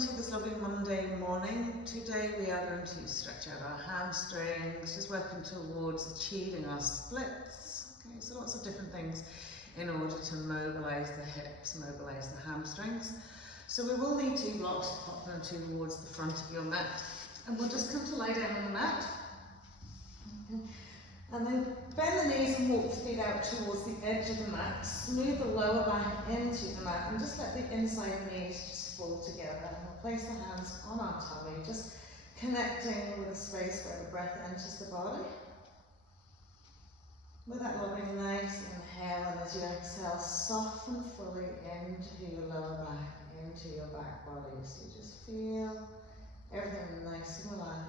to this lovely Monday morning. Today we are going to stretch out our hamstrings, just working towards achieving our splits. Okay, so lots of different things in order to mobilise the hips, mobilise the hamstrings. So we will need two blocks to pop them towards the front of your mat. And we'll just come to lie down on the mat. Okay. And then bend the knees and walk the feet out towards the edge of the mat. Smooth the lower back into the mat and just let the inside knees just fall together. And we'll place the hands on our tummy, just connecting with the space where the breath enters the body. With that lovely nice inhale, and as you exhale, soften fully into your lower back, into your back body. So you just feel everything nice and relaxed.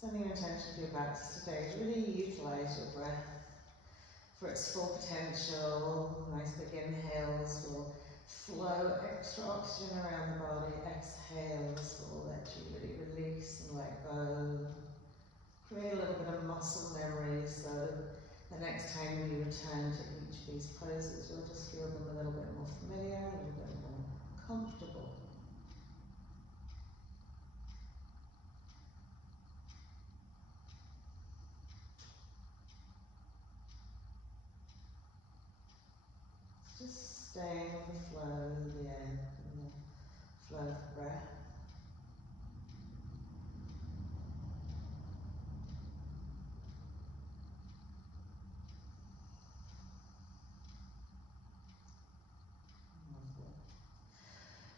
Setting your intention for your practice today is really utilise your breath for its full potential. Nice big inhales will flow extra oxygen around the body. Exhales will let you really release and let go. Create a little bit of muscle memory, so the next time you return to each of these poses, you'll just feel them a little bit more familiar, a little bit more comfortable. Just staying with the flow of the air and the flow of the breath.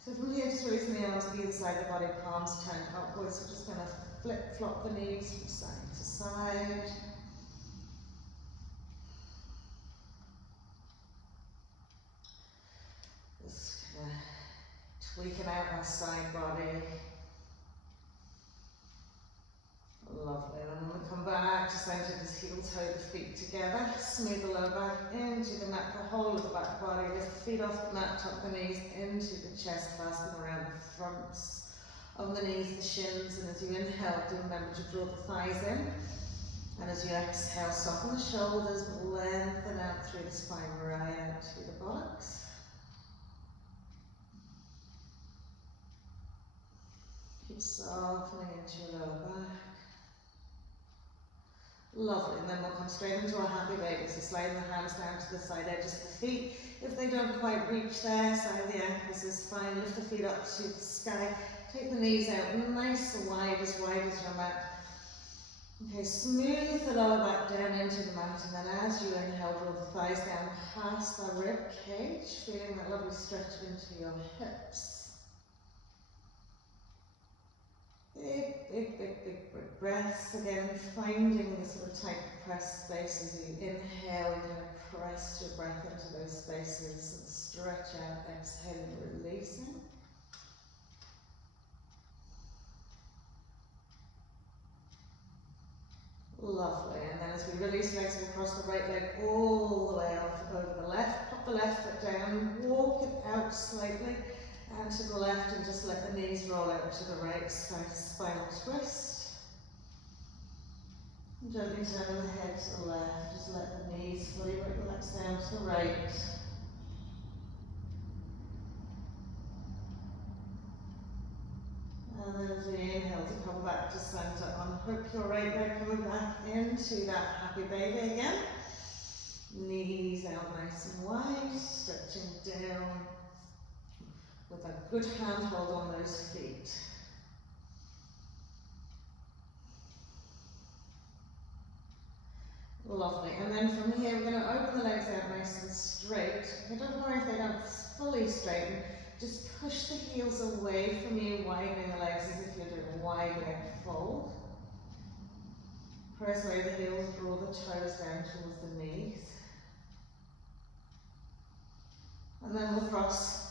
So from here, just releasing the arms to either side of the body, palms turned upwards. We're just going to flip-flop the knees from side to side. Just kind of tweaking out our side body. Lovely. And then when we come back, just center this heel toe the feet together. Smooth the lower back into the mat, the whole of the back body. Lift the feet off the mat, tuck the knees into the chest, clasping around the fronts underneath the shins. And as you inhale, do remember to draw the thighs in. And as you exhale, soften the shoulders, lengthen out through the spine, right out to the buttocks. Keep softening into your lower back. Lovely, and then we'll come straight into our happy baby. So sliding the hands down to the side edges of the feet. If they don't quite reach there, side of the ankles is fine. Lift the feet up to the sky. Take the knees out nice and wide as your mat. Okay, smooth the lower back down into the mat, and then as you inhale, draw the thighs down past the rib cage, feeling that lovely stretch into your hips. Big breaths again, finding the sort of tight compressed spaces. As you inhale, you're going to press your breath into those spaces and stretch out, exhaling, releasing. Lovely, and then as we release legs, we'll cross the right leg all the way off over the left. Pop the left foot down, walk it out slightly. And to the left, and just let the knees roll out to the right side, spinal twist. And gently turn the head to the left, just let the knees fully relax down to the right. And then as we inhale to come back to center, unhook your right leg, coming back into that happy baby again. Knees out nice and wide, stretching down. With a good handhold on those feet. Lovely. And then from here, we're going to open the legs out nice and straight. Okay, don't worry if they don't fully straighten. Just push the heels away from you, widening the legs as if you're doing a wide leg fold. Press away the heels, draw the toes down towards the knees. And then we'll cross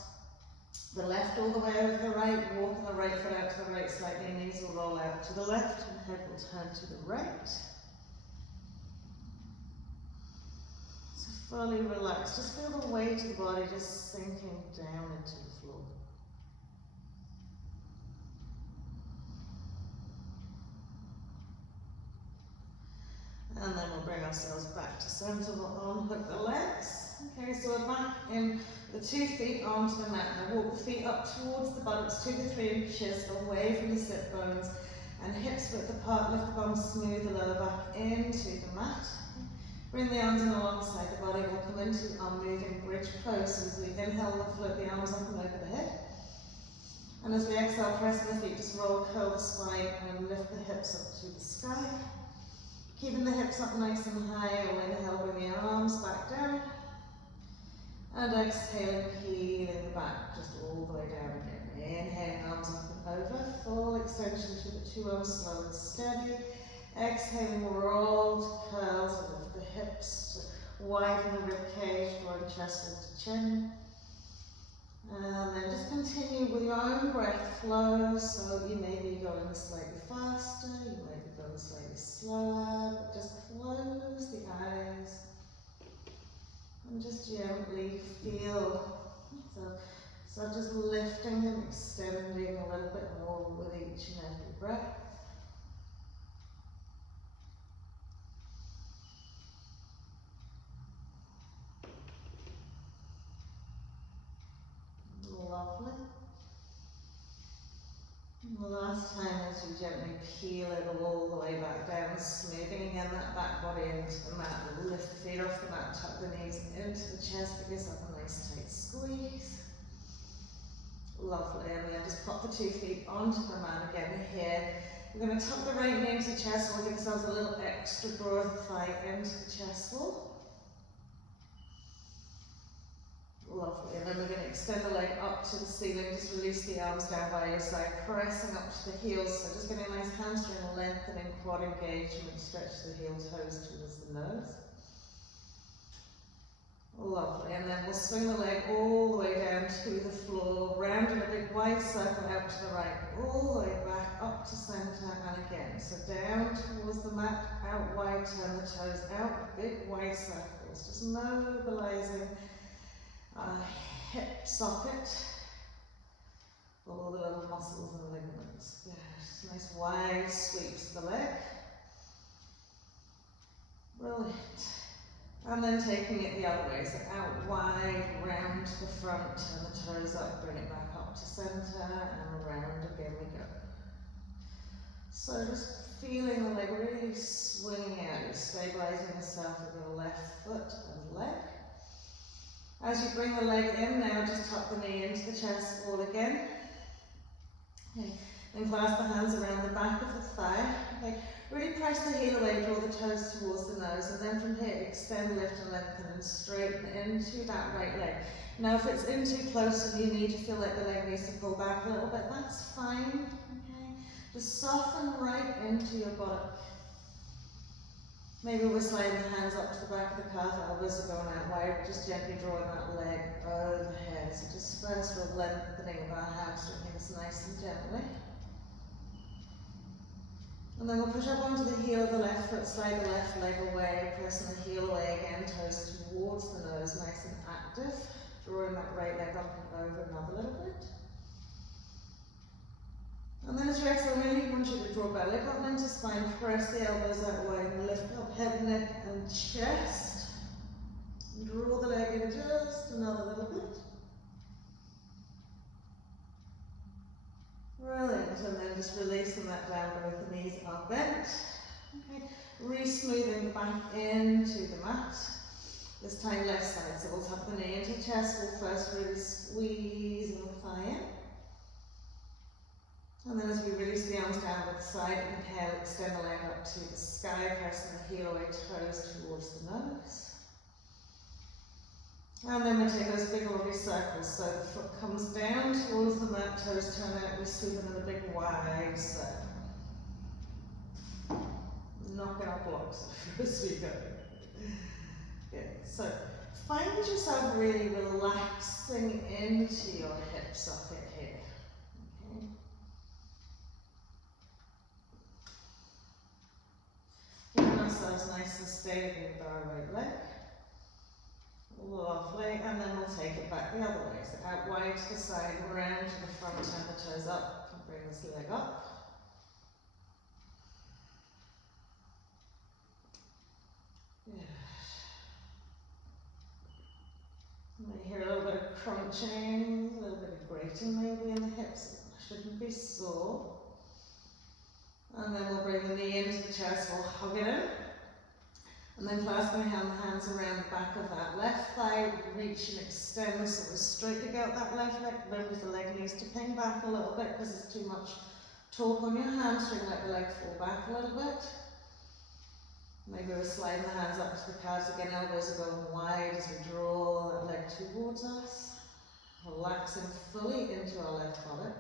the left all the way over the right, walking the right foot out to the right slightly, knees will roll out to the left, and head will turn to the right. So fully relax, just feel the weight of the body just sinking down into the floor. And then we'll bring ourselves back to centre. We'll unhook the legs. Okay, so we're back in the 2 feet onto the mat. Now walk the feet up towards the buttocks, 2 to 3 inches away from the sit bones, and hips width apart. Lift the bum, smooth the lower back into the mat. Bring the arms in alongside the body. We'll come into our moving bridge pose. As we inhale, we'll float the arms up and over the head. And as we exhale, press the feet, just roll, curl the spine, and lift the hips up to the sky. Keeping the hips up nice and high. We'll inhale, bring the arms back down. And exhaling, peeling back, just all the way down again. Inhaling, arms up and over. Full extension to the 2 arms, slow and steady. Exhaling, roll to curl, so lift the hips, to widen the rib cage, drawing chest into chin. And then just continue with your own breath flow, so you may be going slightly faster, you may be going slightly slower, but just close the eyes and just gently feel. So just lifting and extending a little bit more with each and every breath. Lovely. And the last time, as you gently peel it all the way back down, smoothing again that back body into the mat. Lift the feet off the mat, tuck the knees into the chest, give yourself a nice tight squeeze. Lovely. And then just pop the 2 feet onto the mat again here. We're going to tuck the right knee into the chest. We'll give ourselves a little extra draw of the thigh into the chest wall. Lovely, and then we're going to extend the leg up to the ceiling, just release the arms down by your side, pressing up to the heels, so just getting a nice hamstring lengthening, quad engagement, stretch the heel toes towards the nose. Lovely, and then we'll swing the leg all the way down to the floor, round in a big wide circle out to the right, all the way back up to centre, and again, so down towards the mat, out wide, turn the toes out, big wide circles, just mobilising hip socket, all the little muscles and ligaments. Good. Nice wide sweeps of the leg. Brilliant. And then taking it the other way, so out wide, round to the front, turn the toes up, bring it back up to centre, and around again we go. So just feeling the leg really swinging out, you're stabilising yourself with your left foot and leg. As you bring the leg in now, just tuck the knee into the chest wall again. Okay. Then clasp the hands around the back of the thigh. Okay. Really press the heel away, draw the toes towards the nose, and then from here extend, lift and lengthen and straighten into that right leg. Now if it's in too close and you need to feel like the leg needs to pull back a little bit, that's fine. Okay. Just soften right into your body. Maybe we're sliding the hands up to the back of the calf, elbows are going out wide, just gently drawing that leg overhead. So just first we're lengthening of our hamstrings nice and gently. And then we'll push up onto the heel of the left foot, slide the left leg away, pressing the heel away again, toes towards the nose, nice and active. Drawing that right leg up and over another little bit. And then as you exhale, really want you to draw belly button into spine, press the elbows out wide and lift up head, neck and chest. And draw the leg in just another little bit. Brilliant, and then just releasing that down, both the knees are bent. Okay, re-smoothing back into the mat. This time left side, so we'll tuck the knee into the chest. We'll first really squeeze the thigh in. And then as we release the arms down with the side, inhale, extend the leg up to the sky, pressing the heel away, toes towards the nose. And then we take those big lovely circles, so the foot comes down towards the mat, toes turn out, we sweep them in a big wide circle. Knocking our blocks off as we go. Good, so find yourself really relaxing into your hip socket here. Okay. Giving ourselves nice and steady with our right leg. Lovely, and then we'll take it back the other way. So out wide to the side, round to the front, turn the toes up, and bring this leg up. You may hear a little bit of crunching, a little bit of grating maybe in the hips. Shouldn't be sore. And then we'll bring the knee into the chest, we'll hug it in. And then clasping the hands around the back of that left thigh, reach and extend so we're straightening out that left leg. Remember if the leg needs to ping back a little bit because there's too much torque on your hamstring, let the leg fall back a little bit. Maybe we're sliding the hands up to the calves again, elbows are going wide as we draw that leg towards us. Relaxing fully into our left buttock.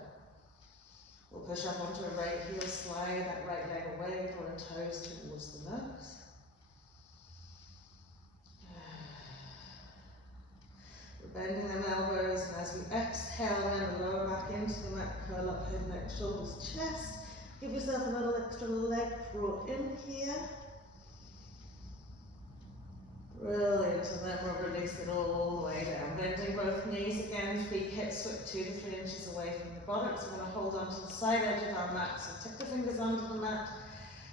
We'll push up onto a right heel, slide that right leg away, drawing toes towards the nose. We're bending them elbows, and as we exhale, then the lower back into the mat, curl up, head, neck, shoulders, chest. Give yourself a little extra leg draw in here. Brilliant, and then we'll release it all the way down. Bending both knees again, feet hips swept 2 to 3 inches away from the buttocks. We're going to hold on to the side edge of our mat, so tip the fingers under the mat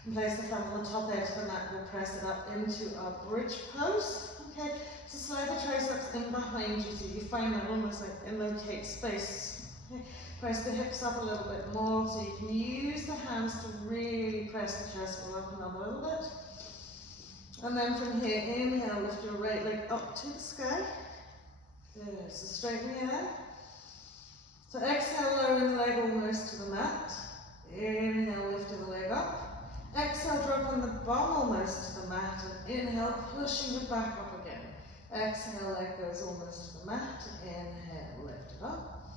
and place the thumb on the top edge of the mat. We'll press it up into our bridge pose. Okay, so slide the triceps in behind you so you find that almost like allocate space. Okay. Press the hips up a little bit more so you can use the hands to really press the chest will open up a little bit. And then from here, inhale, lift your right leg up to the sky. Good, so straighten it out. So exhale, lowering the leg almost to the mat. Inhale, lifting the leg up. Exhale, dropping the bum almost to the mat. And inhale, pushing it back up again. Exhale, leg goes almost to the mat. Inhale, lift it up.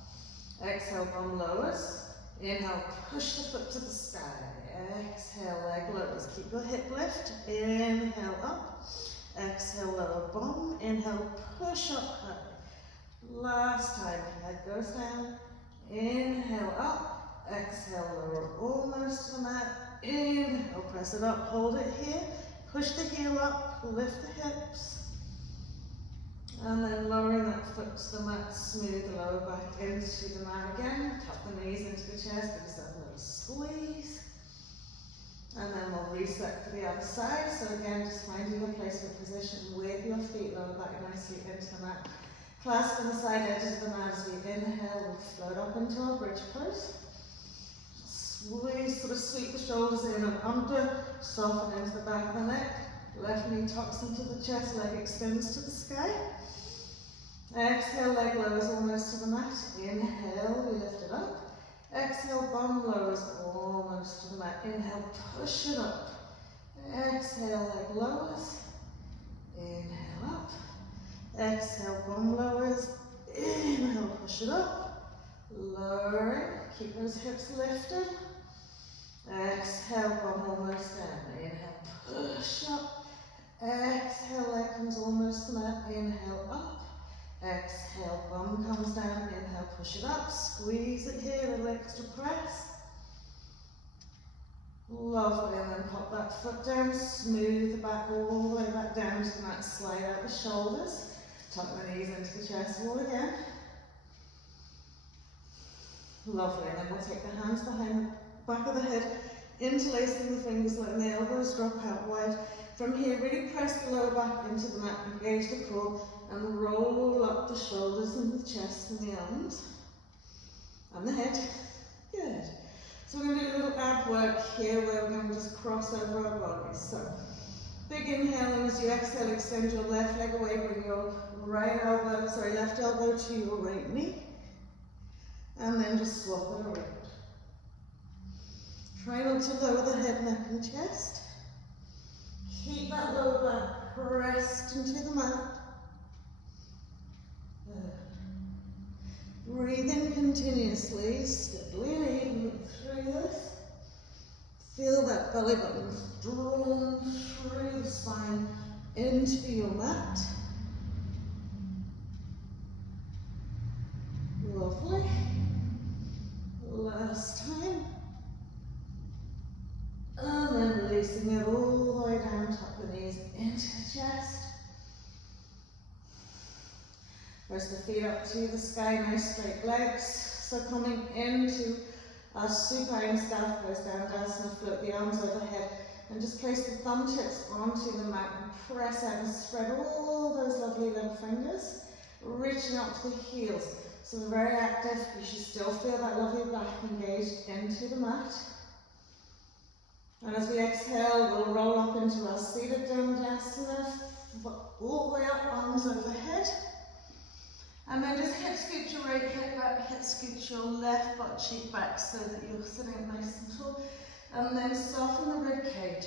Exhale, bum lowers. Inhale, push the foot to the sky. Exhale, leg lowers. Keep your hip lift. Inhale up. Exhale, lower bum. Inhale, push up high. Last time, head goes down. Inhale up. Exhale, lower almost to the mat. Inhale, press it up. Hold it here. Push the heel up. Lift the hips. And then lowering that foot to the mat. Smooth the lower back into the mat again. Tuck the knees into the chest. Give yourself a little squeeze. And then we'll reset for the other side. So again, just finding your placement position with your feet lower back nicely into the mat. Clasping the side edges of the mat as we inhale, we'll float up into our bridge pose. Squeeze, sort of sweep the shoulders in and under, soften into the back of the neck. Left knee tucks into the chest, leg extends to the sky. Exhale, leg lowers almost to the mat. Inhale, we lift it up. Exhale, bum lowers almost to the mat. Inhale, push it up. Exhale, leg lowers. Inhale up. Exhale, bum lowers. Inhale, push it up. Lowering. Keep those hips lifted. Exhale, bum almost down. Inhale, push up. Exhale, leg comes almost to the mat. Inhale, up. Exhale, bum comes down, inhale, push it up, squeeze it here, a little extra press. Lovely, and then pop that foot down, smooth the back all the way back down to the mat, slide out the shoulders, tuck the knees into the chest wall again. Lovely, and then we'll take the hands behind the back of the head, interlacing the fingers, letting the elbows drop out wide. From here, really press the lower back into the mat, engage the core, and roll up the shoulders and the chest and the arms and the head. Good. So we're going to do a little ab work here where we're going to just cross over our bodies. So big inhale, and as you exhale, extend your left leg away, bring your left elbow to your right knee, and then just swap it around. Try not to lower the head, neck and chest. Keep that lower back pressed into the mat. Breathe in continuously, steadily and evenly through this. Feel that belly button drawn through the spine into your mat. Lovely. Last time. And then releasing it all the way down, tuck the knees into the chest. Press the feet up to the sky, nice straight legs. So coming into our supine staff pose, down Dandasana, float the arms overhead and just place the thumb tips onto the mat and press out and spread all those lovely little fingers. reaching up to the heels. So we're very active. You should still feel that lovely back engaged into the mat. And as we exhale, we'll roll up into our seated Dandasana, all the way up, arms overhead. And then just hip scoot your right hip back, hip scoot your left butt cheek back so that you're sitting nice and tall. And then soften the rib cage.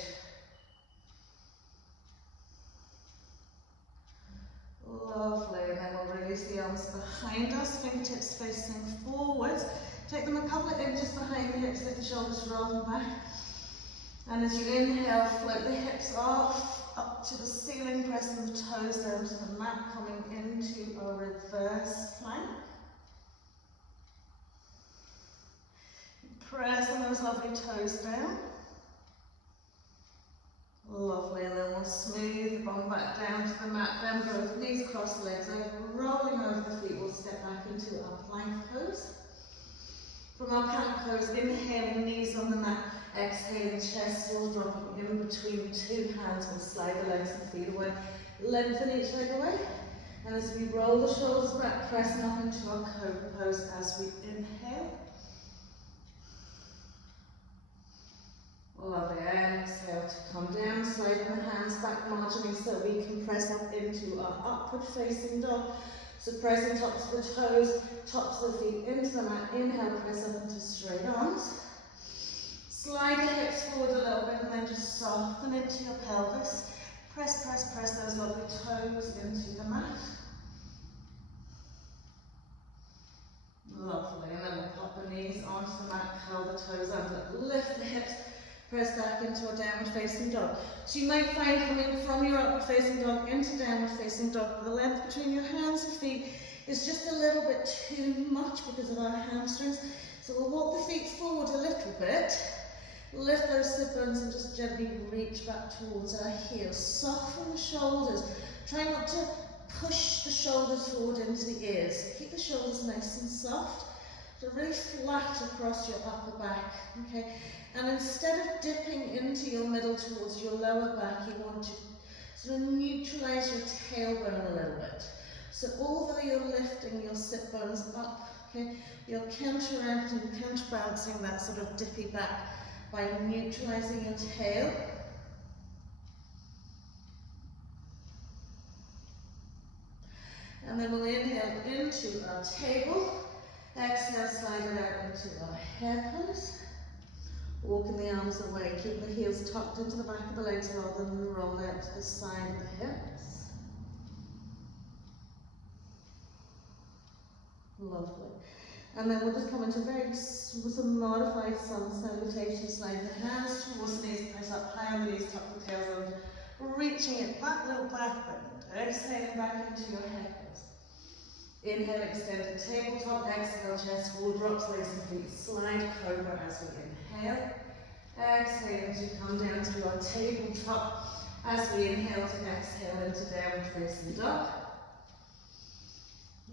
Lovely, and then we'll release the arms behind us, fingertips facing forwards. Take them a couple of inches behind the hips, let the shoulders roll back. And as you inhale, float the hips off, up to the ceiling, pressing the toes down to the mat, coming into a reverse plank. Pressing those lovely toes down. Lovely, and then we'll smooth the bum back down to the mat, bend both knees, cross the legs over, rolling over the feet, we'll step back into our plank pose. From our plank pose, inhaling knees on the mat, exhaling chest wall, dropping in between the two hands, we'll slide the legs and feet away, lengthen each leg away, and as we roll the shoulders back, pressing up into our cobra pose as we inhale. Lovely, exhale to come down, sliding the hands back marginally so we can press up into our upward facing dog. So pressing tops of the toes, tops of the feet into the mat, inhale, press up into straight arms. Slide the hips forward a little bit and then just soften into your pelvis. Press, press, press those lovely toes into the mat. Lovely, and then we'll pop the knees onto the mat, curl the toes under, lift the hips. Press back into a downward facing dog. So you might find coming from your upward facing dog into downward facing dog, the length between your hands and feet is just a little bit too much because of our hamstrings. So we'll walk the feet forward a little bit, lift those sit bones and just gently reach back towards our heels. Soften the shoulders. Try not to push the shoulders forward into the ears. Keep the shoulders nice and soft. So really flat across your upper back, okay? And instead of dipping into your middle towards your lower back, you want to sort of neutralize your tailbone a little bit. So although you're lifting your sit bones up, okay, you're counteracting, counterbalancing that sort of dippy back by neutralizing your tail. And then we'll inhale into our table. Exhale, slide it out into our hare pose. Walking the arms away, keeping the heels tucked into the back of the legs rather than roll out to the side of the hips. Lovely. And then we'll just come into very some modified sun salutation, slide the hands towards the knees, press up high on the knees, tuck the tails under, reaching it back, little back bend. Exhaling back into your hare pose. Inhale, extended tabletop, exhale, chest wall drops, legs and feet slide, cobra as we inhale. Exhale to come down to our tabletop as we inhale to exhale into downward facing dog.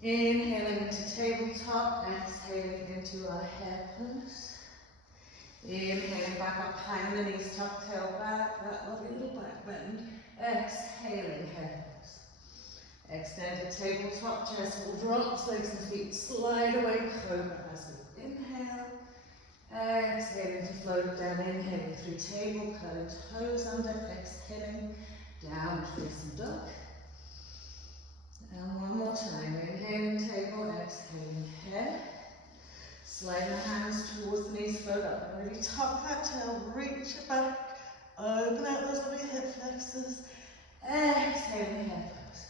Inhaling into tabletop, exhaling into our hare pose. Inhaling back up high on the knees, tuck tail back, that lovely little back bend. Exhaling hare pose. Extended tabletop, chest will drop, legs and feet slide away, cobra as we inhale. Exhaling to float down, inhaling through table, curling toes under, exhaling, down facing dog. And one more time, inhaling table, exhaling hare. Slide the hands towards the knees, float up, and really tuck that tail, reach it back, open out those lovely hip flexors, exhaling hare pose.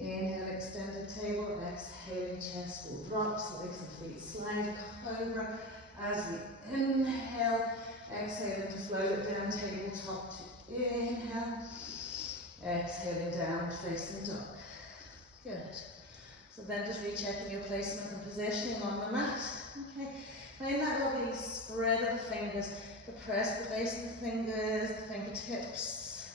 Inhale, extended table, exhaling, chest will drop, legs and feet slide, cobra. As we inhale, exhaling to float it down, tabletop to inhale, exhaling down, facing dog. Good. So then just rechecking your placement and positioning on the mat. Okay. Find that lovely spread of the fingers, to press the base of the fingers, the fingertips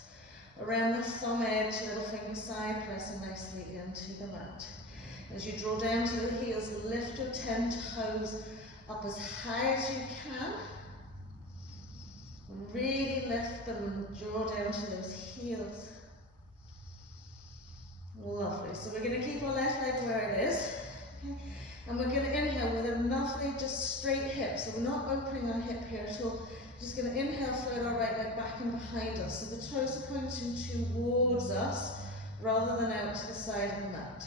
around the thumb edge, little finger side, pressing nicely into the mat. As you draw down to the heels, lift your 10 toes up as high as you can. Really lift them and draw down to those heels. Lovely. So we're going to keep our left leg where it is. Okay. And we're going to inhale with a lovely, just straight hip. So we're not opening our hip here at all. Just going to inhale, float our right leg back and behind us. So the toes are pointing towards us rather than out to the side of the mat.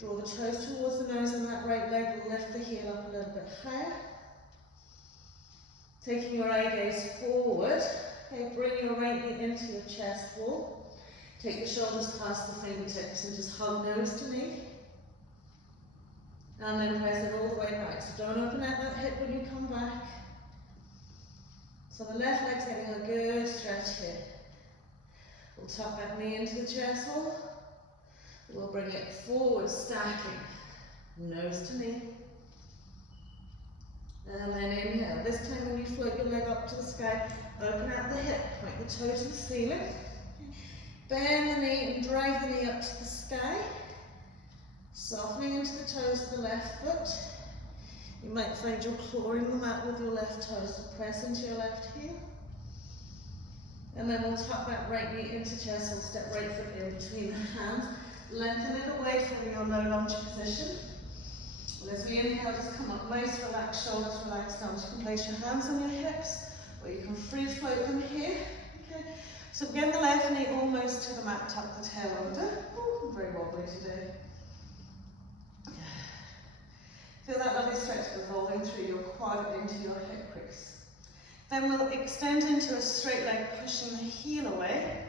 Draw the toes towards the nose on that right leg. We'll lift the heel up a little bit higher. Taking your eye gaze forward. Okay, bring your right knee into your chest wall. Take the shoulders past the fingertips and just hug nose to knee. And then press it all the way back. So don't open out that hip when you come back. So the left leg's getting a good stretch here. We'll tuck that knee into the chest wall. We'll bring it forward, stacking. Nose to knee. And then inhale. This time when you float your leg up to the sky, open out the hip, point the toe to the ceiling. Bend the knee and drive the knee up to the sky. Softening into the toes of the left foot. You might find you're clawing the mat with your left toes, so press into your left heel. And then we'll tuck that right knee into chest, we'll step right foot in between the hands. Lengthen it away from your low lunge position. And as we inhale, just come up nice, relaxed shoulders, relaxed arms. You can place your hands on your hips, or you can free float them here. Okay. So again, the left knee almost to the mat, tuck the tail under. Ooh, I'm very wobbly today. Feel that lovely stretch revolving through your quad into your hip crease. Then we'll extend into a straight leg, pushing the heel away.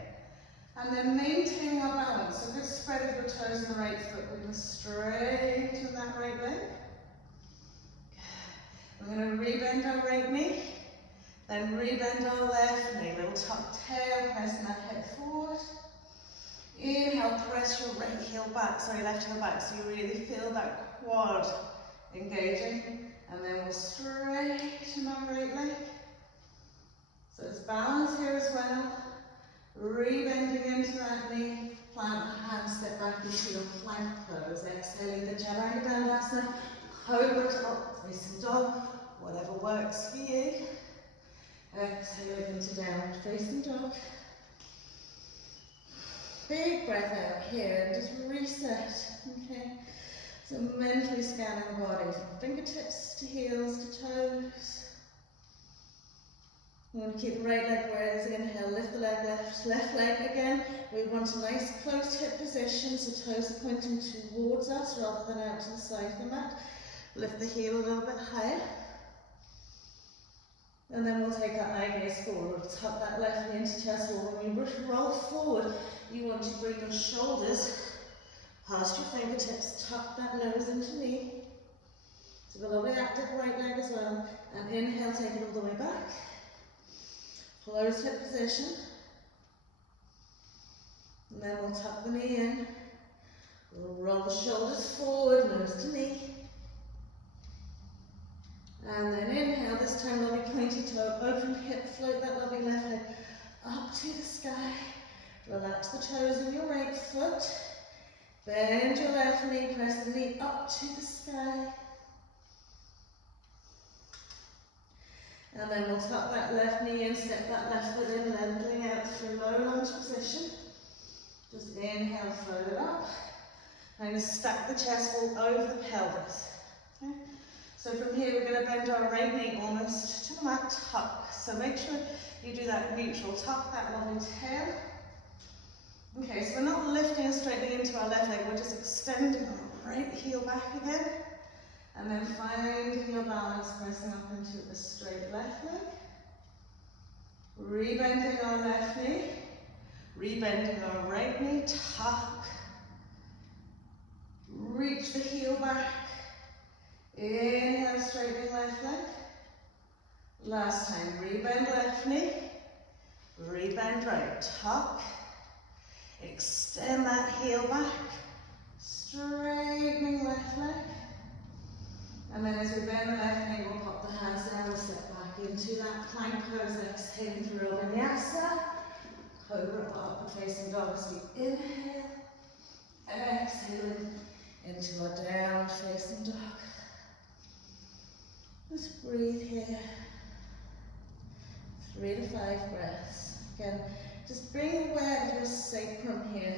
And then maintaining our balance. So good spread of your toes in the right foot. We're going to straighten that right leg. We're going to rebend our right knee. Then rebend our left knee. Little tuck tail, pressing that hip forward. Inhale, press your right heel back, left heel back, so you really feel that quad engaging. And then we'll straighten our right leg. So it's balance here as well. Rebending into that knee, plant the hands, step back into your plank pose. Exhaling the Jalandhara Dandasana, cobra top, facing dog, whatever works for you. Exhaling into downward facing dog. Big breath out here and just reset. Okay. So mentally scanning the body from fingertips to heels to toes. We want to keep the right leg where it is. Inhale, lift the leg, left leg again. We want a nice closed hip position, so toes are pointing towards us rather than out to the side of the mat. Lift the heel a little bit higher. And then we'll take that eye gaze forward. Tuck that left knee into chest wall. When you roll forward, you want to bring your shoulders past your fingertips. Tuck that nose into knee. So the lovely active right leg as well. And inhale, take it all the way back. Closed hip position. And then we'll tuck the knee in. We'll roll the shoulders forward, nose to knee. And then inhale, this time lovely pointy toe, open hip, float that lovely left leg up to the sky. Relax the toes in your right foot. Bend your left knee, press the knee up to the sky. And then we'll tuck that left knee in, step that left foot in, leveling out through low lunge position. Just inhale, float it up. And stack the chest wall over the pelvis. Okay? So from here, we're going to bend our right knee almost to the mat, tuck. So make sure you do that neutral, tuck that lovely tail. Okay, so we're not lifting and straightening into our left leg, we're just extending our right heel back again. And then finding your balance, pressing up into the straight left leg. Rebending our left knee. Rebending our right knee, tuck. Reach the heel back. Inhale, straightening left leg. Last time, rebend left knee. Rebend right, tuck. Extend that heel back. Straightening left leg. And then as we bend the left knee, we'll pop the hands down, we'll step back into that plank pose, exhaling through vinyasa. Cobra up and facing dog as we inhale. Exhaling into our down facing dog. Just breathe here. 3 to 5 breaths. Again, just bring aware of your sacrum here.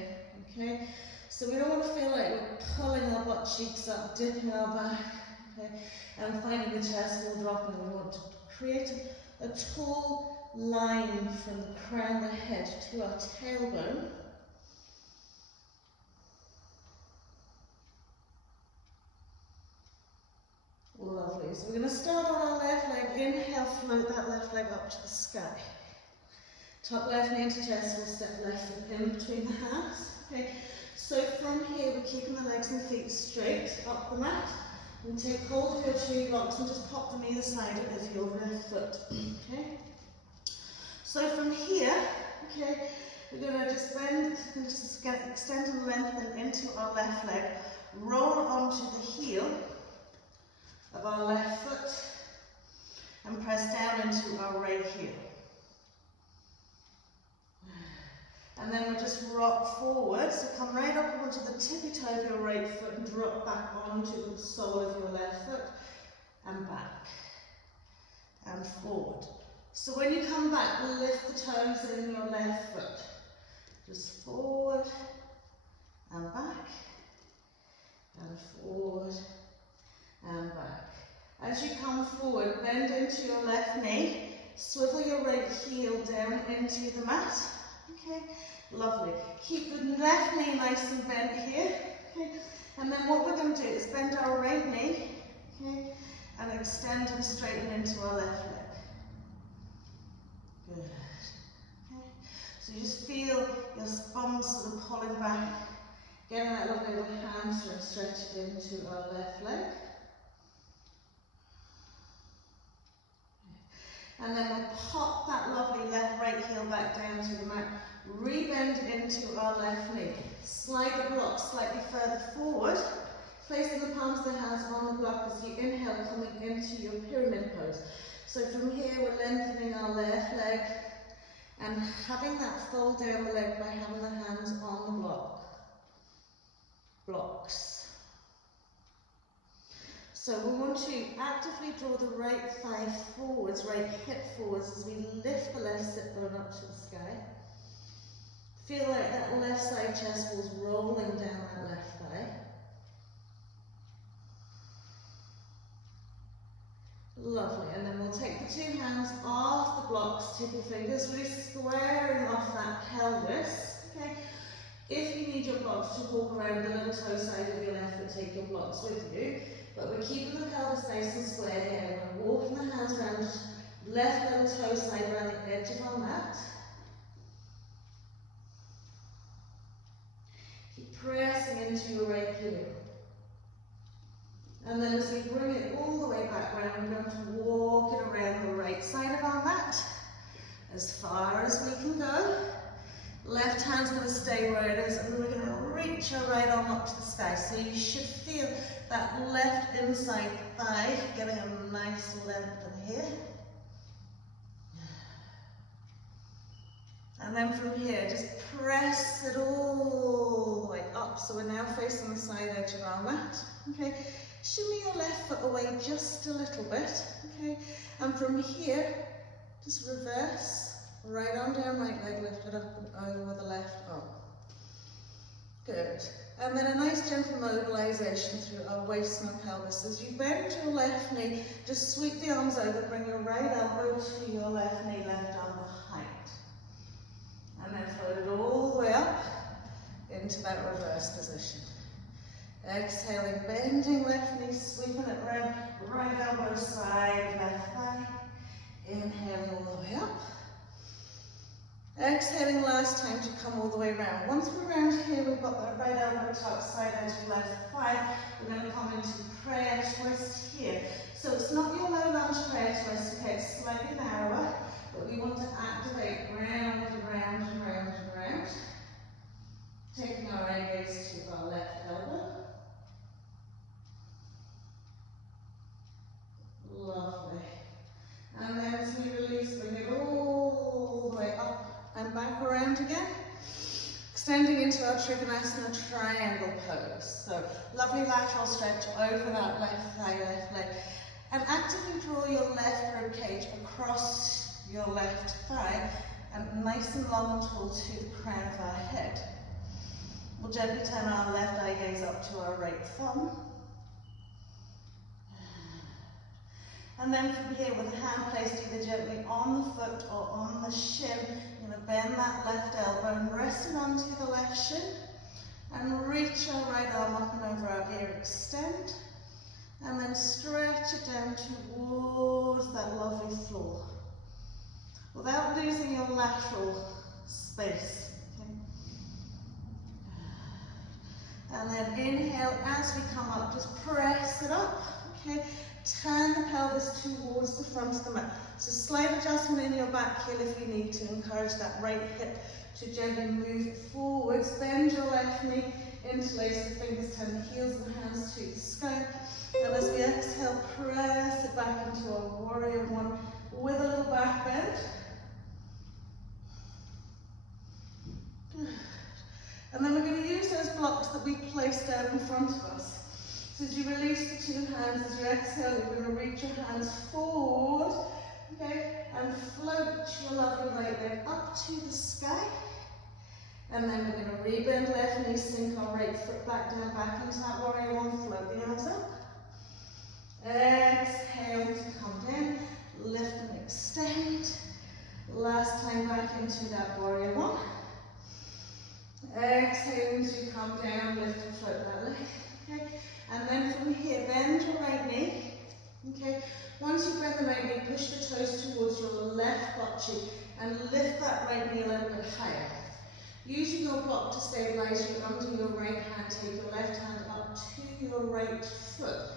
okay? So we don't want to feel like we're pulling our butt cheeks up, dipping our back, okay, and finding the chest wall dropping. We want to create a tall line from the crown of the head to our tailbone. Lovely. So we're going to start on our left leg. Inhale, float that left leg up to the sky. Top left knee into chest, we'll step left foot in between the hands. Okay. So from here, we're keeping the legs and feet straight up the mat. And take hold of your tree blocks and just pop them either side of your left foot. Okay. So from here, okay, we're going to just bend and just extend and lengthen into our left leg. Roll onto the heel of our left foot and press down into our right heel. And then we'll just rock forward, so come right up onto the tippy toe of your right foot and drop back onto the sole of your left foot and back and forward. So when you come back, lift the toes in your left foot. Just forward and back and forward and back. As you come forward, bend into your left knee, swivel your right heel down into the mat. Okay, lovely. Keep the left knee nice and bent here. Okay, and then what we're going to do is bend our right knee, okay, and extend and straighten into our left leg. Good. Okay, so you just feel your bum sort of pulling back, getting that lovely little hamstring stretched into our left leg. And then we'll pop that lovely right heel back down to the mat, rebend into our left knee. Slide the block slightly further forward, placing the palms of the hands on the block as you inhale, coming into your pyramid pose. So from here we're lengthening our left leg and having that fold down the leg by having the hands on the blocks. So we want to actively draw the right thigh forwards, right hip forwards as we lift the left sit bone up to the sky. Feel like that left side chest wall's rolling down that left thigh. Lovely, and then we'll take the two hands off the blocks, tip your fingers, really squaring off that pelvis. Okay. If you need your blocks to walk around the little toe side of your left foot, take your blocks with you. But we're keeping the pelvis nice and square here. We're walking the hands around left little toe side around the edge of our mat. Keep pressing into your right heel. And then as we bring it all the way back round, we're going to walk it around the right side of our mat as far as we can go. Left hand's going to stay where it is, and we're going to reach our right arm up to the sky. So you should feel that left inside thigh getting a nice length in here. And then from here, just press it all the way up. So we're now facing the side edge of our mat. Okay, shimmy your left foot away just a little bit. Okay, and from here, just reverse. Right arm down, right leg lifted up and over the left arm. Good. And then a nice gentle mobilization through our waist and pelvis. As you bend your left knee, just sweep the arms over, bring your right elbow to your left knee, left arm behind. And then float it all the way up into that reverse position. Exhaling, bending left knee, sweeping it around, right elbow side, left thigh. Inhaling all the way up. Exhaling last time to come all the way around. Once we're around here, we've got that right elbow to outside edge of left thigh. We're going to come into prayer twist here. So it's not your low lunge prayer twist, okay, it's slightly narrower, but we want to activate round and round and round and round. Taking our right gaze to our left elbow. Lovely. And then as we release, bring it all the way up and back around again, extending into our Trikonasana triangle pose. So lovely lateral stretch over that left thigh, left leg, and actively draw your left rib cage across your left thigh and nice and long and tall to the crown of our head. We'll gently turn our left eye gaze up to our right thumb. And then from here, with the hand placed either gently on the foot or on the shin, you're going to bend that left elbow and rest it onto the left shin. And reach our right arm up and over our ear, extend. And then stretch it down towards that lovely floor, without losing your lateral space. Okay? And then inhale, as we come up, just press it up. Okay? Turn the pelvis towards the front of the mat. So slight adjustment in your back heel if you need to. Encourage that right hip to gently move forwards. Bend your left knee, interlace the fingers, turn the heels and hands to the sky. And as we exhale, press it back into our warrior one with a little back bend. Good. And then we're going to use those blocks that we placed down in front of us. So as you release the two hands, as you exhale, you're going to reach your hands forward, okay, and float your lovely right leg up to the sky. And then we're going to rebend left knee, sink our right foot back down, back into that warrior one, float the arms up. Exhale to come down, lift and extend. Last time back into that warrior one. Exhale to come down, lift and float that leg. Okay, and then from here, bend your right knee. Okay, once you bend the right knee, push the toes towards your left butt cheek and lift that right knee a little bit higher. Using your block to stabilize you under your right hand, take your left hand up to your right foot.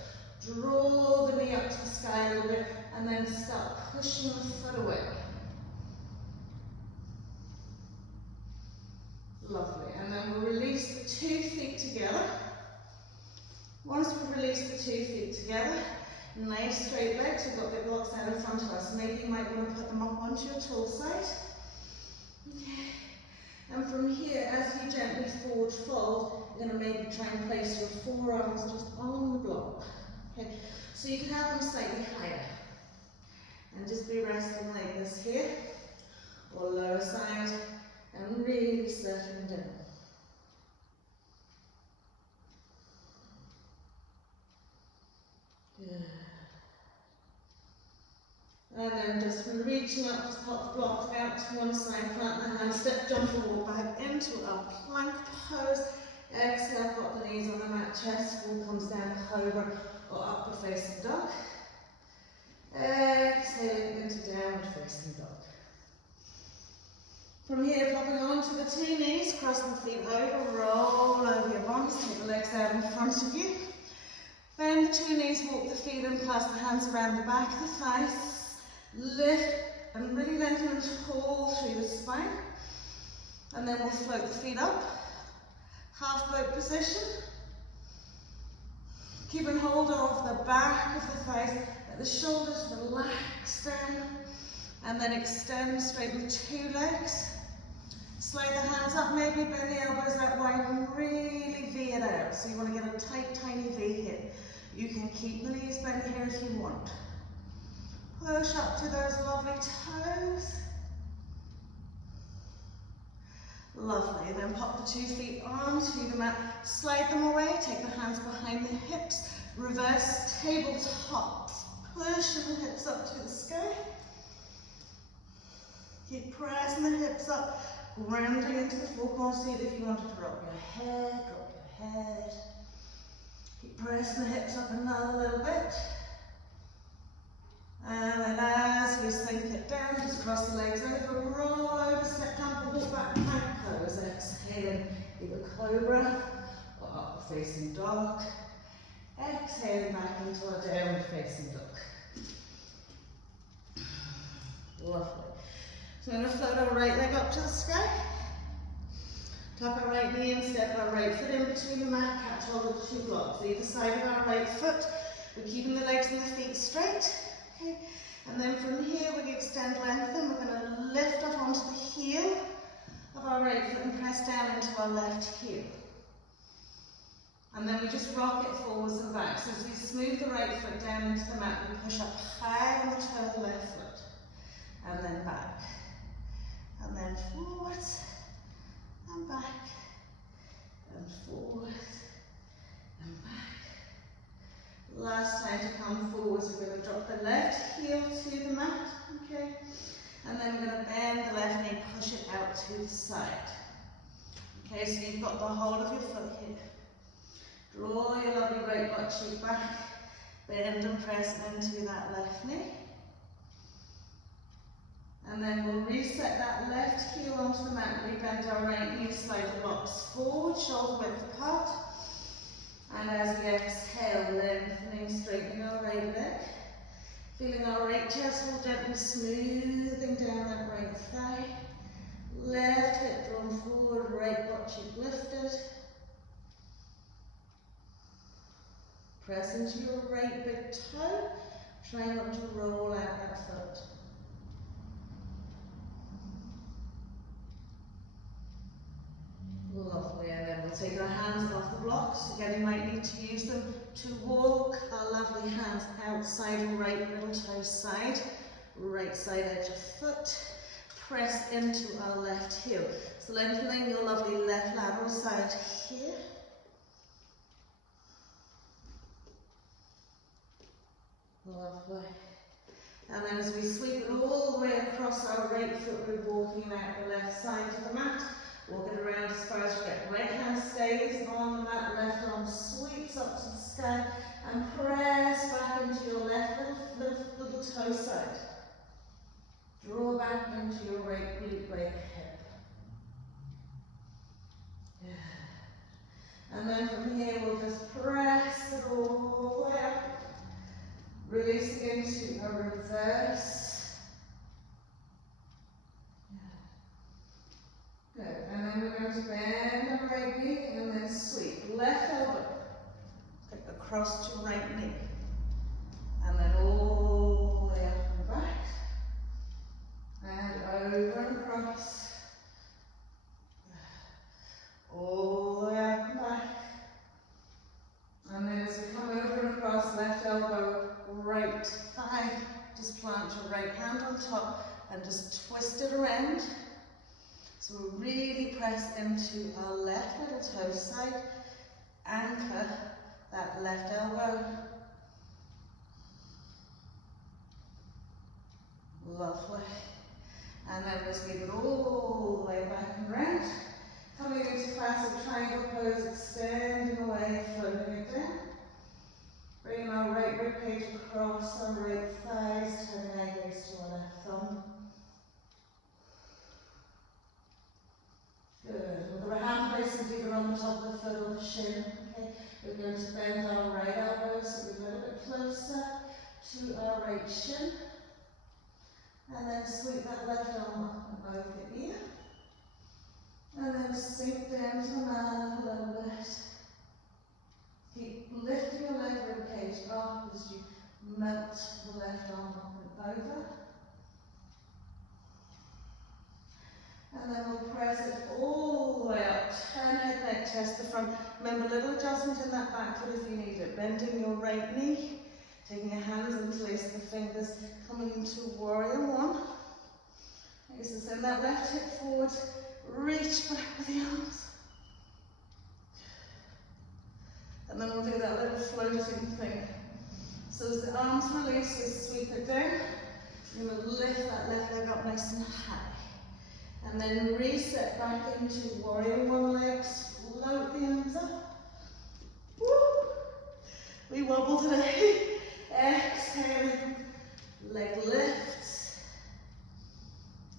Draw the knee up to the sky a little bit and then start pushing the foot away. Lovely. And then we'll release the 2 feet together. Once we've released the 2 feet together, nice straight legs, we've got the blocks down in front of us. Maybe you might want to put them up onto your tall side. Okay. And from here, as you gently forward fold, you're going to maybe try and place your forearms just on the block. Okay, so you can have them slightly higher. And just be resting like this here, or lower side, and really settling down. Good. And then just from reaching up, just pop the block out to one side, plant the hand, step, jump and walk back into our plank pose. Exhale, pop the knees on the mat, chest full comes down, cobra or upward facing dog. Exhaling into downward facing dog. From here, popping onto the 2 knees, cross the feet over, roll over your bums, take the legs out in front of you. Bend the 2 knees, walk the feet in, clasp the hands around the back of the thighs. Lift and really lengthen and tall through the spine. And then we'll float the feet up. Half boat position. Keeping hold of the back of the thighs, let the shoulders relax down. And then extend, straighten the 2 legs. Slide the hands up, maybe bend the elbows out wide and really V it out. So you want to get a tight, tiny V here. You can keep the knees bent here if you want. Push up to those lovely toes. Lovely. Then pop the 2 feet onto the mat. Slide them away. Take the hands behind the hips. Reverse tabletop. Pushing the hips up to the sky. Keep pressing the hips up. Grounding into the 4-corner seat. If you want to drop your head, drop your head. Keep pressing the hips up another little bit. And then as we sink it down, just cross the legs over, roll over, step down, walk back, plank pose. Exhaling, either cobra or up facing dog. Exhaling back into our downward facing dog. Lovely. So I'm going to float our right leg up to the sky. Tap our right knee and step our right foot in between the mat, catch hold of the 2 blocks. Either side of our right foot. We're keeping the legs and the feet straight. Okay. And then from here we extend, lengthen. We're going to lift up onto the heel of our right foot and press down into our left heel. And then we just rock it forwards and back. So as we smooth the right foot down into the mat, we push up high on the toe of the left foot. And then back. And then forwards and back. and forward and back. Last time to come forwards, we're going to drop the left heel to the mat, okay? And then we're going to bend the left knee, push it out to the side. Okay, so you've got the hold of your foot here. Draw your lovely right butt cheek back, bend and press into that left knee. And then we'll reset that left heel onto the mat, rebend our right knee, slide the blocks forward, shoulder width apart. And as we exhale, lengthening, straightening our right leg. Feeling our right chest wall gently smoothing down that right thigh. Left hip drawn forward, right butt cheek lifted. Press into your right big toe. Try not to roll out that foot. Lovely, and then we'll take our hands off the blocks. Again, you might need to use them to walk our lovely hands outside right middle toe side, right side edge of foot. Press into our left heel. So lengthening your lovely left lateral side here. Lovely. And then as we sweep it all the way across our right foot, we're walking out the left side of the mat. Walk it around as far as you get. Right hand stays on the mat, left arm sweeps up to the sky and press back into your left little toe side. Draw back into your right glute, right hip. Yeah. And then from here we'll just press it all the way up. Releasing into a reverse. Good, and then we're going to bend the right knee and then sweep. Left elbow across to right knee. And then all the way up and back. And over and across. All the way up and back. And then as we come over and across, left elbow, right thigh. Just plant your right hand on top and just twist it around. So we'll really press into our left little toe side, anchor that left elbow. Lovely. And then we'll sweep it all the way back and round. Coming into classic triangle pose, extending away, floating it down. Bringing our right ribcage across our right thighs, turning our gaze to our left thumb. Good. With our hand places either on the top of the foot or the shin. Okay. We're going to bend our right elbow so we're a little bit closer to our right shin. And then sweep that left arm up above the ear. And then sink down to the mat a little bit. Keep lifting your left ribcage up as you melt the left arm up and over. And then we'll press it all the way up. Turn head, neck, chest to front. Remember, little adjustment in that back foot if you need it. Bending your right knee. Taking your hands and placing the fingers. Coming into warrior one. Okay, so send that left hip forward. Reach back with the arms. And then we'll do that little floating thing. So as the arms release, we sweep it down. You're going to lift that left leg up nice and high. And then reset back into warrior one legs, float the arms up. Woo! We wobble today. Exhaling, leg lifts.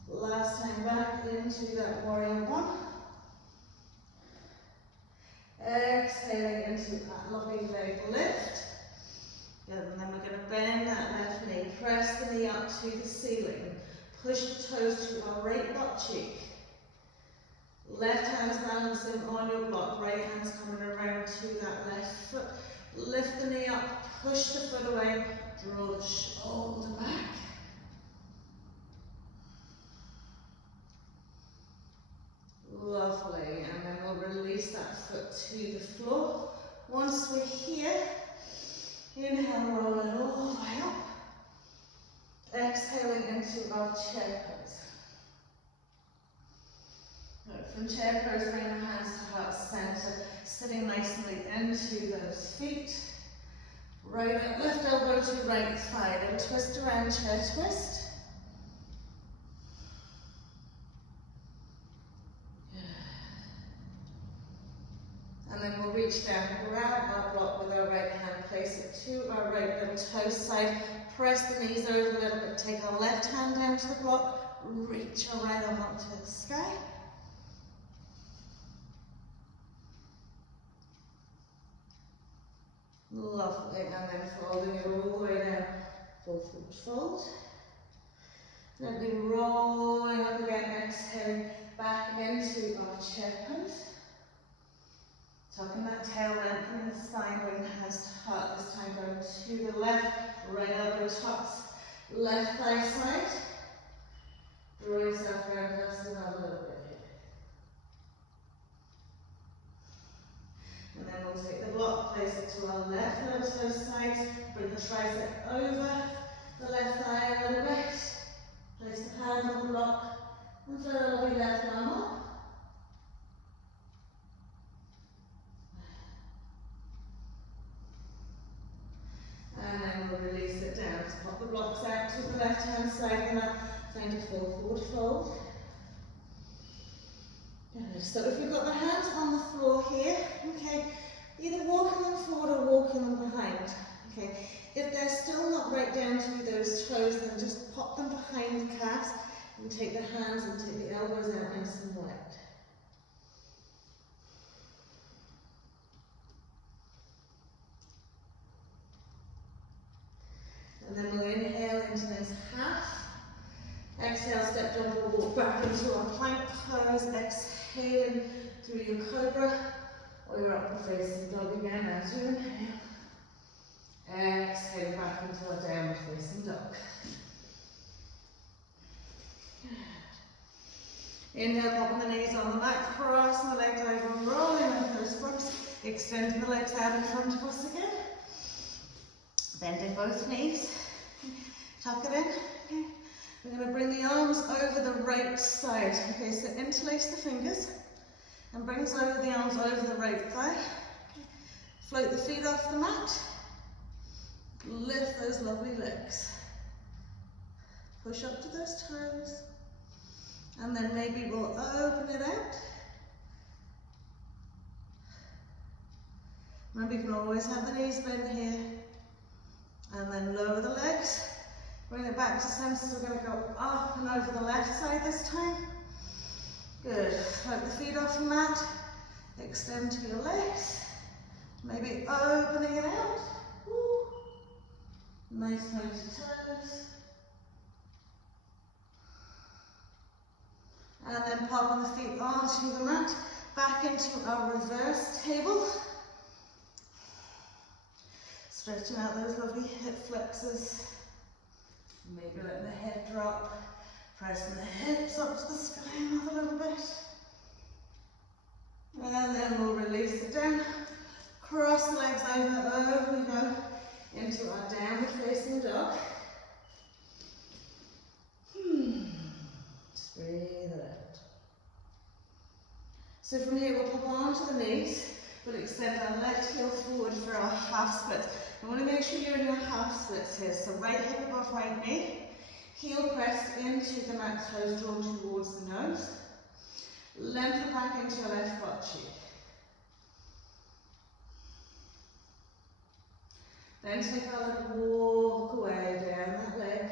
Last time back into that warrior one. Exhaling into that lovely leg lift. Good, and then we're going to bend that left knee, press the knee up to the ceiling. Push the toes to our right butt cheek. Left hand's balancing on your block, right hand's coming around to that left foot. Lift the knee up, push the foot away, draw the shoulder back. Lovely, and then we'll release that foot to the floor. Once we're here, inhale, roll it all the way up. Exhaling into our chair pose. Good. From chair pose, bring your hands to heart center, sitting nicely into those feet. Right up, left elbow to right thigh, then twist around, chair twist. And then we'll reach down, grab our block with our right hand, place it to our right little toe side, press the knees over a little bit, take our left hand down to the block, reach our right arm up to the sky. Lovely, and then folding it all the way down, full forward fold. Gently rolling up again, exhaling back into our chair pose. Tucking that tail, lengthening the spine, bring the hands to heart, this time going to the left, right elbow tops, left thigh side. Draw yourself around just another little bit here. And then we'll take the block, place it to our left little toe side, bring the tricep over the left thigh a little bit, place the hand on the block, and throw a lovely left arm up. And then we'll release it down. So pop the blocks out to the left hand side and up, find a full forward fold. Good. So if you've got the hands on the floor here, okay, either walking them forward or walking them behind. Okay. If they're still not right down to those toes, then just pop them behind the calves and take the hands and take the elbows out nice and wide. And then we'll inhale into this half. Exhale, step jump or walk back into our plank pose. Exhaling through your cobra or your upward facing dog again as you inhale. Exhale back into our downward facing dog. Inhale, popping the knees on the mat, crossing the legs over, rolling over those squats, extending the legs out in front of us again. Bending both knees, tuck it in. Okay. We're going to bring the arms over the right side. Okay, so interlace the fingers and bring us over the arms over the right thigh. Okay. Float the feet off the mat. Lift those lovely legs. Push up to those toes. And then maybe we'll open it out. Remember, you can always have the knees bent here. And then lower the legs, bring it back to center, so we're going to go up and over the left side this time. Good, float the feet off the mat, extend to your legs, maybe opening it out. Woo. Nice pointed toes. And then popping the feet onto the mat, back into our reverse table. Stretching out those lovely hip flexors. Maybe letting the head drop. Pressing the hips up to the sky another little bit. And then we'll release it down. Cross the legs over we go into our downward facing dog. Just breathe it out. So from here we'll pop onto the knees. We'll extend our left heel forward for our half split. I want to make sure you're in your half splits here. So right hip above right knee, heel pressed into the mat, toes drawn towards the nose. Lengthen back into your left butt cheek. Then take our little walk away down that leg.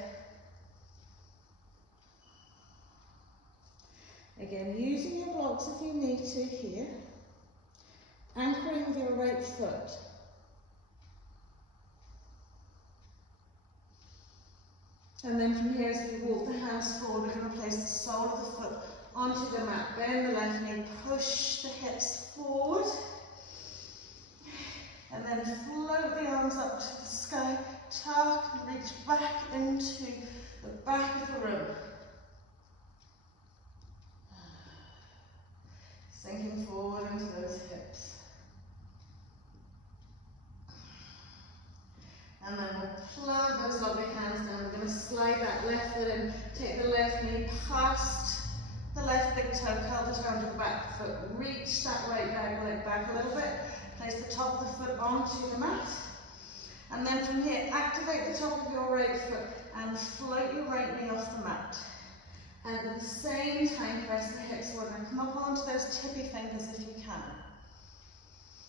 Again, using your blocks if you need to here. Anchoring with your right foot. And then from here, as we walk the hands forward, we're going to place the sole of the foot onto the mat. Bend the left knee, push the hips forward. And then float the arms up to the sky, tuck and reach back into the back of the room. Sinking forward into those hips. And then we'll plug those lovely hands down. We're going to slide that left foot in, take the left knee past the left big toe, curl the toe under, back foot. Reach that right leg back a little bit. Place the top of the foot onto the mat. And then from here, activate the top of your right foot and float your right knee off the mat. And at the same time, press the hips forward and come up onto those tippy fingers if you can.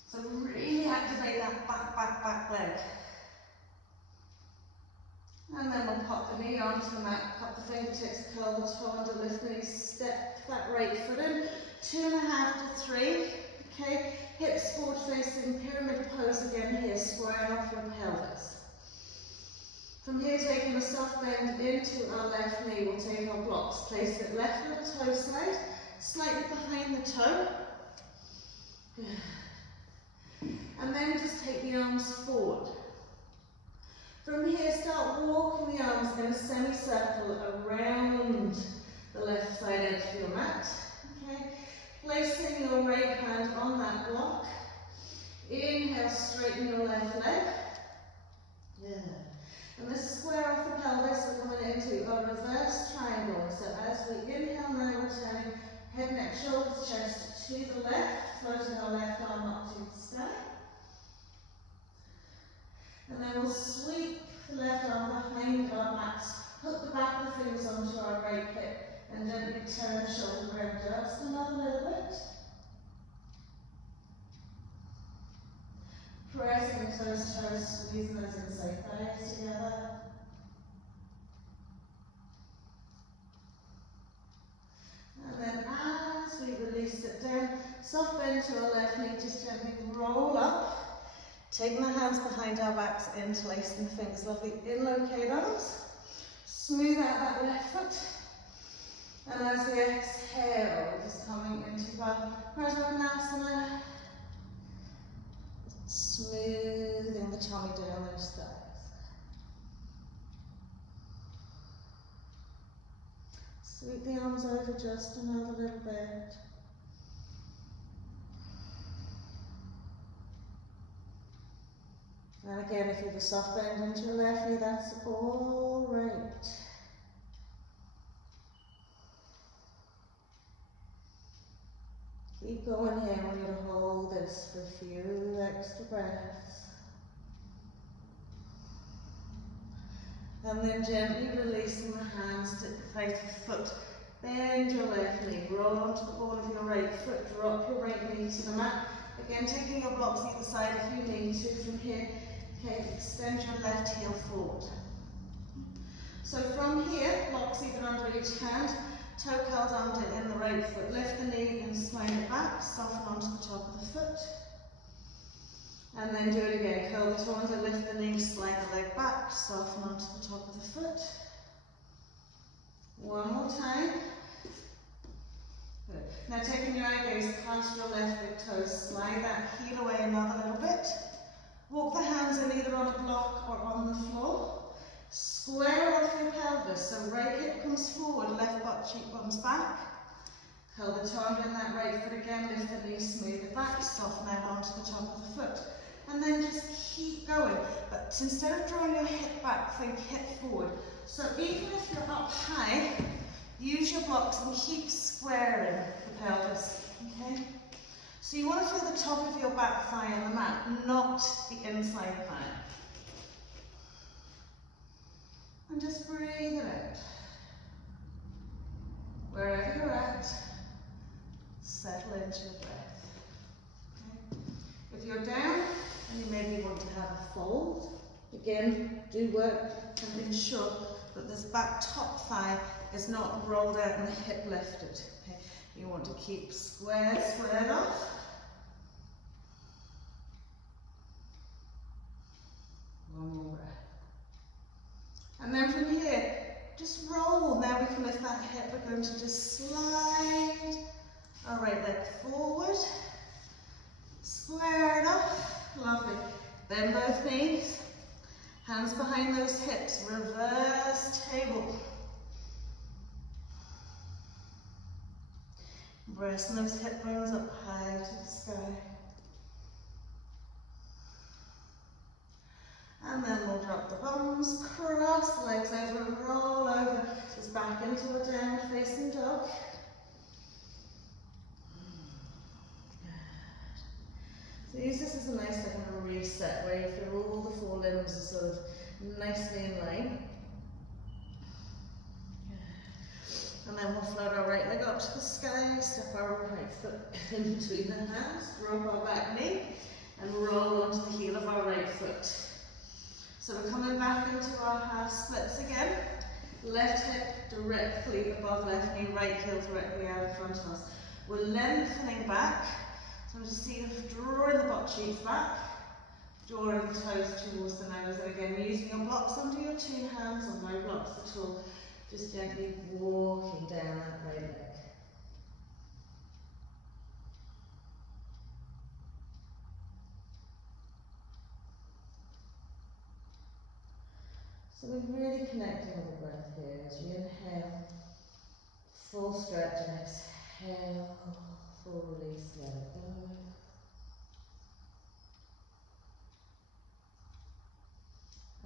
So really activate that back leg. And then we'll pop the knee onto the mat, pop the fingertips, curl the toe under, lift the knees, step that right foot in, 2.5 to 3, okay, hips forward facing, pyramid pose again here, squaring off your pelvis. From here, taking a soft bend into our left knee, we'll take our blocks, place it left foot toe side, slightly behind the toe, and then just take the arms forward. From here, start walking the arms in a semicircle around the left side edge of your mat. Okay, placing your right hand on that block. Inhale, straighten your left leg. Yeah. And this is square off the pelvis. We're coming into a reverse triangle. So as we inhale now, we're turning head, neck, shoulders, chest to the left, floating our left arm up to the sky. And then we'll sweep the left arm behind our backs, hook the back of the fingers onto our right hip, and gently turn the shoulder around just another little bit. Pressing into those toes, squeezing those inside thighs together. And then as we release it down, soft bend to our left knee, just gently roll up. Taking the hands behind our backs, interlacing the fingers, lovely inlocate arms. Smooth out that left foot. And as we exhale, we're just coming into our Prashanasana. Smoothing the tummy down those thighs. Sweep the arms over just another little bit. And again, if you have a soft bend into your left knee, that's all right. Keep going here. We're going to hold this for a few extra breaths. And then gently releasing the hands to place the foot. Bend your left knee, roll onto the ball of your right foot, drop your right knee to the mat. Again, taking your blocks either side if you need to. From here, okay, extend your left heel forward. So from here, blocks either under each hand, toe curled under in the right foot. Lift the knee and slide it back, soften onto the top of the foot. And then do it again. Curl the toe under, lift the knee, slide the leg back, soften onto the top of the foot. One more time. Good. Now taking your eye gaze past your left big toe, slide that heel away another little bit. Walk the hands in either on a block or on the floor. Square off your pelvis, so right hip comes forward, left butt cheek comes back. Curl the toe under in that right foot again, lift the knee, smooth it back, soften out onto the top of the foot. And then just keep going. But instead of drawing your hip back, think hip forward. So even if you're up high, use your blocks and keep squaring the pelvis, okay? So you want to feel the top of your back thigh on the mat, not the inside thigh. And just breathe it out. Wherever you're at, settle into your breath. Okay? If you're down and you maybe want to have a fold, again, do work and ensure that this back top thigh is not rolled out and the hip lifted. Okay? You want to keep squared off. One more breath. And then from here, just roll. Now we can lift that hip. We're going to just slide our right leg forward. Square it off. Lovely. Bend both knees. Hands behind those hips. Reverse table. Pressing those hip bones up high to the sky. And then we'll drop the bums, cross the legs over and roll over. Just back into a downward facing dog. use this as a nice kind of reset where you feel all the four limbs are sort of nicely in line. And then we'll float our right leg up to the sky, step our right foot in between the hands, drop our back knee, and roll onto the heel of our right foot. So we're coming back into our half splits again. Left hip directly above left knee, right heel directly out in front of us. We're lengthening back. So just see drawing the butt cheeks back, drawing the toes towards the nose, and again using your blocks under your two hands or no blocks at all. Just gently walking down that right leg. So we're really connecting with the breath here as we inhale, full stretch, and exhale, full release, let it go.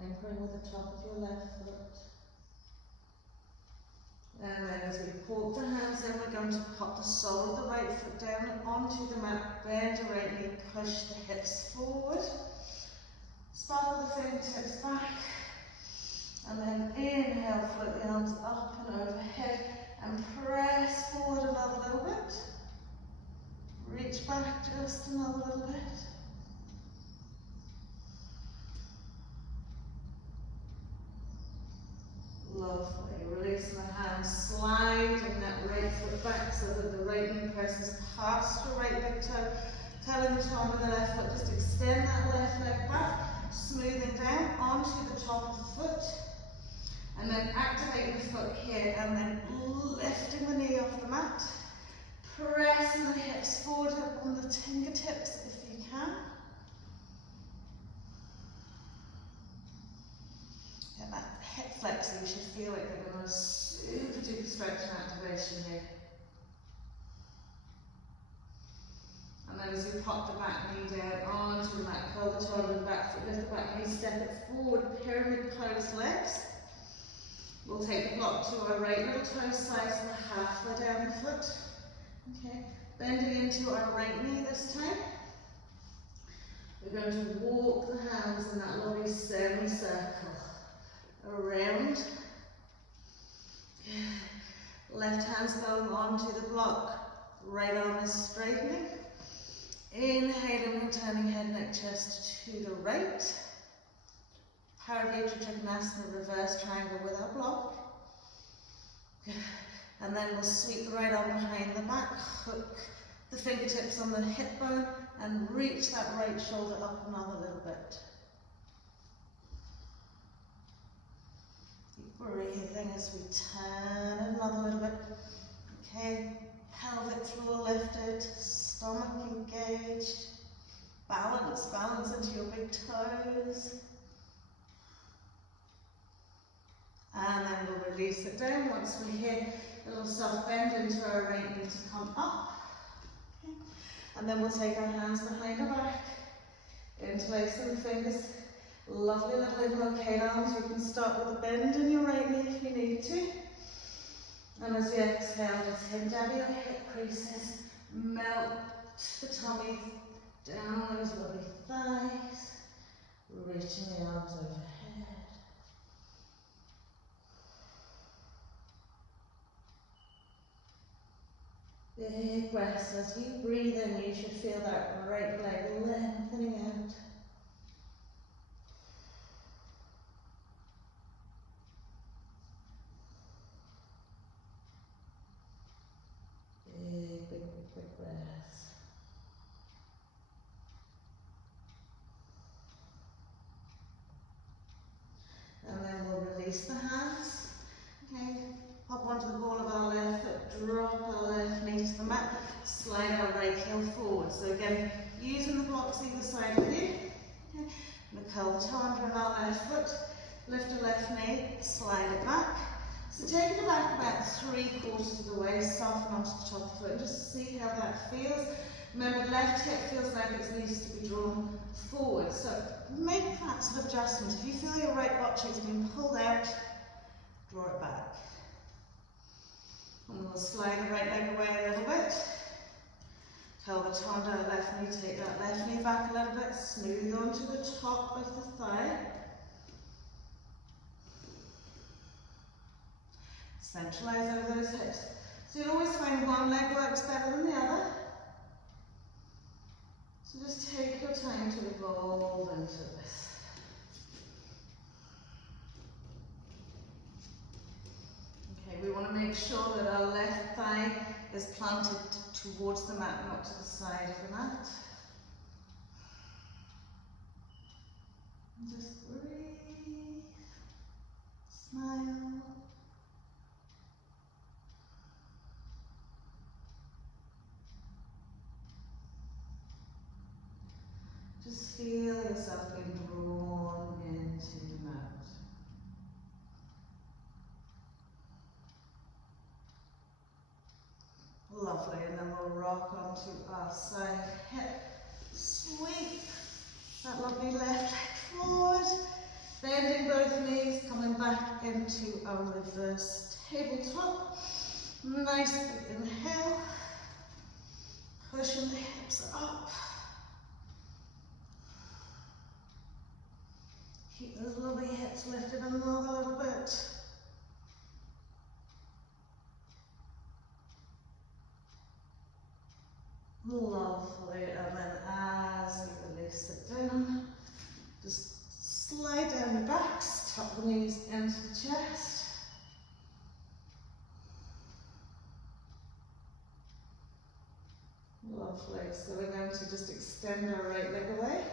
Anchoring with the top of your left foot. And then as we pop the hands in, we're going to pop the sole of the right foot down and onto the mat, bend the right knee, push the hips forward, sparkle the fingertips back, and then inhale, float the arms up and overhead, and press forward another little bit, reach back just another little bit. Lovely. Releasing the hands, sliding that right foot back so that the right knee presses past your right big toe, curling the top of the left foot. Just extend that left leg back, smoothing down onto the top of the foot, and then activating the foot here, and then lifting the knee off the mat, pressing the hips forward up on the fingertips if you can. Get that hip flexor, you should feel like they're going to super duper stretch and activation here. And then as we pop the back knee down onto the mat, curl the toe under the back foot, lift the back knee, step it forward, pyramid pose legs. We'll take the block to our right little toe size and halfway down the foot. Okay, bending into our right knee this time. We're going to walk the hands in that lovely semicircle around. Left hand's going onto the block, right arm is straightening. Inhaling, returning head, neck, chest to the right. Parabhadra Trikonasana, reverse triangle with our block. And then we'll sweep the right arm behind the back, hook the fingertips on the hip bone, and reach that right shoulder up another little bit. Keep breathing as we turn another little bit. Okay, pelvic floor lifted, stomach engaged. Balance, balance into your big toes. And then we'll release it down once we hit a little soft bend into our right knee to come up. Okay. And then we'll take our hands behind our back, interlacing the fingers. Lovely little invoke arms. You can start with a bend in your right knee if you need to. And as you exhale, just hip down your hip creases, melt the tummy down those lovely thighs, reaching the arms overhead. Big breaths. As you breathe in, you should feel that right leg lengthening out. Big breaths. And then we'll release the hands. Okay, hop onto the ball of our left foot, drop our left knee to the mat, slide our right heel forward. So again, using the blocks either side of you. Okay, and curl the toe under our left foot, lift the left knee, slide it back. So take it back about 3/4 of the way, soften onto the top of the foot, and just see how that feels. Remember, left hip feels like it needs to be drawn forward. So make that sort of adjustment. If you feel your right butt cheek's being pulled out, draw it back. And we'll slide the right leg away a little bit. Curl the turn to the left knee, take that left knee back a little bit, smooth onto the top of the thigh. Centralize over those hips. So you'll always find one leg works better than the other. So just take your time to evolve into this. Okay, we want to make sure that our left thigh is planted towards the mat, not to the side of the mat. And just breathe, smile. Just feel yourself being drawn into the mat. Lovely, and then we'll rock onto our side hip sweep. That lovely left leg forward. Bending both knees, coming back into our reverse tabletop. Nice big inhale. Pushing the hips up. Keep those lovely hips lifted another little bit. Lovely, and then as you release it down, just slide down the backs, tuck the knees into the chest. Lovely, so we're going to just extend our right leg away.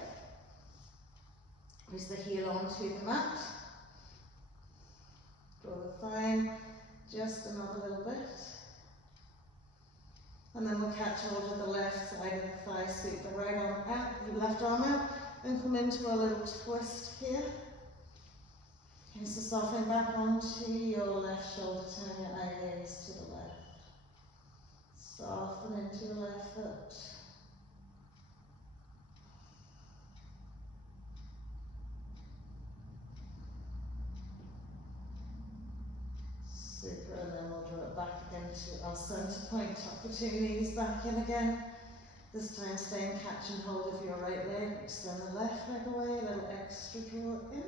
Place the heel onto the mat. Draw the thigh just another little bit. And then we'll catch hold of the left side of the thigh, sweep the right arm out, the left arm out, and come into a little twist here. Okay, so soften back onto your left shoulder, turn your eye gaze to the left. Soften into your left foot. Super, and then we'll draw it back again to our centre point, tuck the two knees back in again. This time staying catch and hold of your right leg, extend the left leg away, a little extra draw in.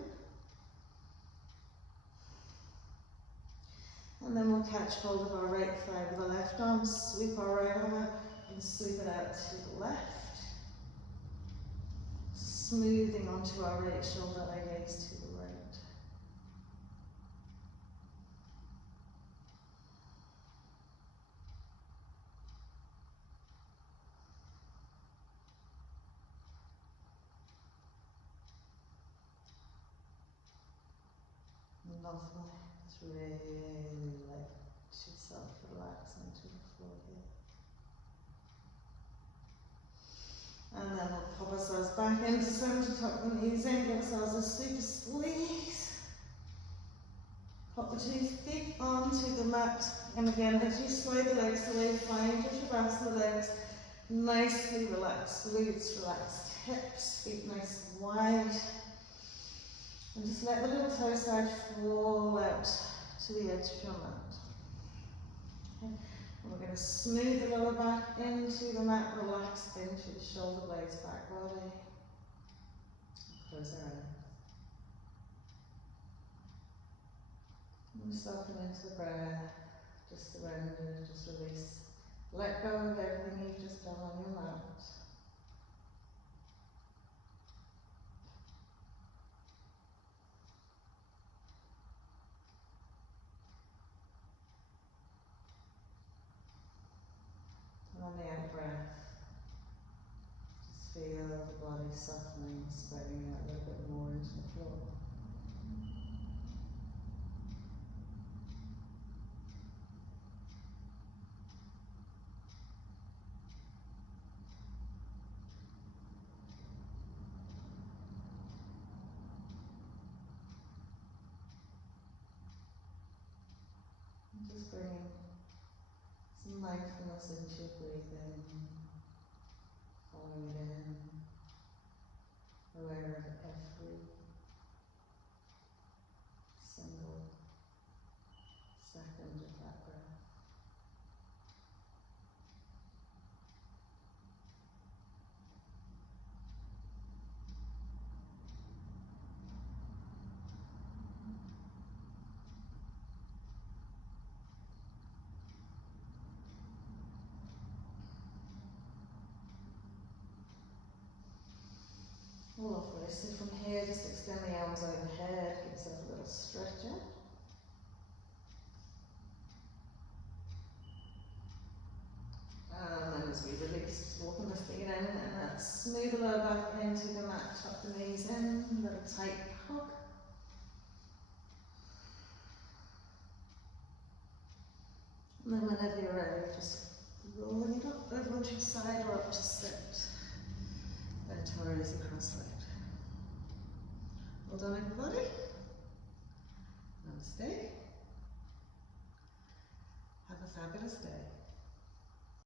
And then we'll catch hold of our right thigh with the left arm, sweep our right arm out and sweep it out to the left. Smoothing onto our right shoulder, eye gaze to the right. Lovely. Just really let yourself relax into the floor here. And then we'll pop ourselves back into center, tuck the knees in, give ourselves a super squeeze. Pop the 2 feet onto the mat. And again, as you slide the legs away, find your Shavasana legs. Nicely relaxed, glutes relaxed, hips, feet nice and wide. And just let the little toe side fall out to the edge of your mat. Okay. And we're going to smooth the lower back into the mat, relax into the shoulder blades, back body. Close our eyes. And soften into the breath, just surrender, just release. Let go of everything you've just done on your mat. On the out breath, just feel the body softening, spreading out a little bit more into the floor. And just bringing some mindfulness into your breathing, following it in, aware of every single second of that breath. Lovely. So from here, just extend the arms overhead, give yourself a little stretcher. And then as we release, just walking the feet in, and let's smooth the lower back into the mat, tuck the knees in, little tight hug. And then whenever you're ready, just rolling it up over onto your side or up to sit. Then toes cross-legged. Well done, everybody. Namaste. Have a fabulous day.